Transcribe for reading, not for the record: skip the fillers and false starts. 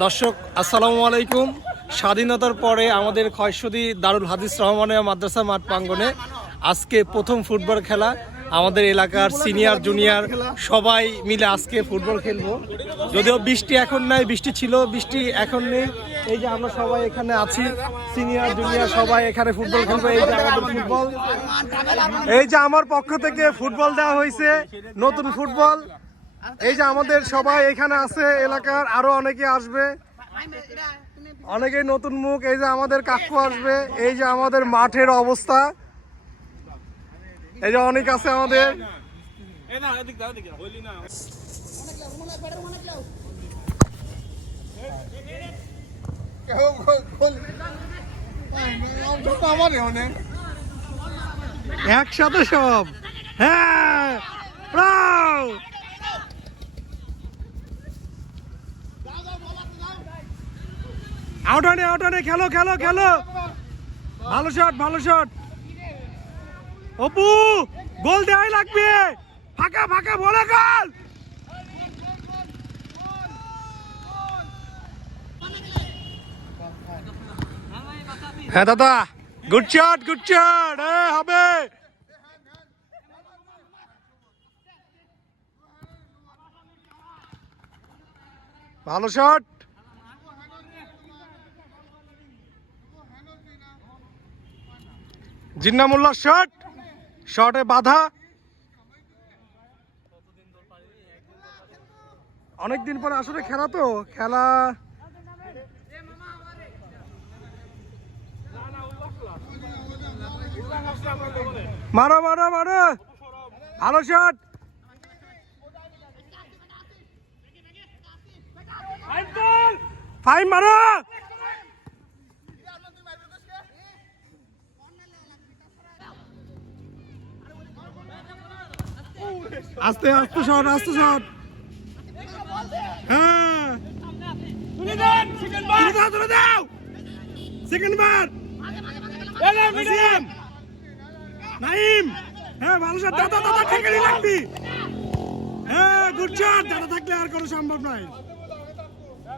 দর্শক আসসালামু আলাইকুম। স্বাধীনতার পরে আমাদের ক্ষয়সদী দারুল হাদিস রহমানিয়া মাদ্রাসা মাঠ প্রাঙ্গণে আজকে প্রথম ফুটবল খেলা। আমাদের এলাকার সিনিয়র জুনিয়র সবাই মিলে আজকে ফুটবল খেলবো। যদিও বৃষ্টি এখন নাই, বৃষ্টি ছিল, বৃষ্টি এখন নেই। এই যে আমরা সবাই এখানে আছি, সিনিয়র জুনিয়র সবাই এখানে ফুটবল খেলবো। এই যে আমাদের ফুটবল, এই যে আমার পক্ষ থেকে ফুটবল দেওয়া হয়েছে, নতুন ফুটবল। এই যে আমাদের সবাই এখানে আছে, এলাকার আরো অনেকে আসবে, অনেকেই নতুন মুখ। এই যে আমাদের কাকু আসবে। এই যে আমাদের মাঠের অবস্থা, এই যে অনেক আছে আমাদের। একসাথে সব, হ্যাঁ আউটানে আউটানে খেলো খেলো খেলো। ভালো শট, ভালো শট। অপু গোল দেওয়াই লাগবে, ফাঁকা ফাঁকা বলে গোল। হ্যাঁ দাদা, গুড শট গুড শট, হবে। ভালো শট। জিন্নামুল্লাহ শট, শটে বাধা। অনেকদিন পর আসলে খেলা, তো খেলা মারো মারো মারো, ভালো শট। ফাইন মারো। আস্তে আস্তে শট, আস্তে শট। হ্যাঁ তুলে দাও, সেকেন্ড বার। নাইম, হ্যাঁ ভালো শট। দাদা দাদা ঠিক লাগবি। হ্যাঁ গুড শট। দাদা থাকলে আর কোনো সম্ভব নয়।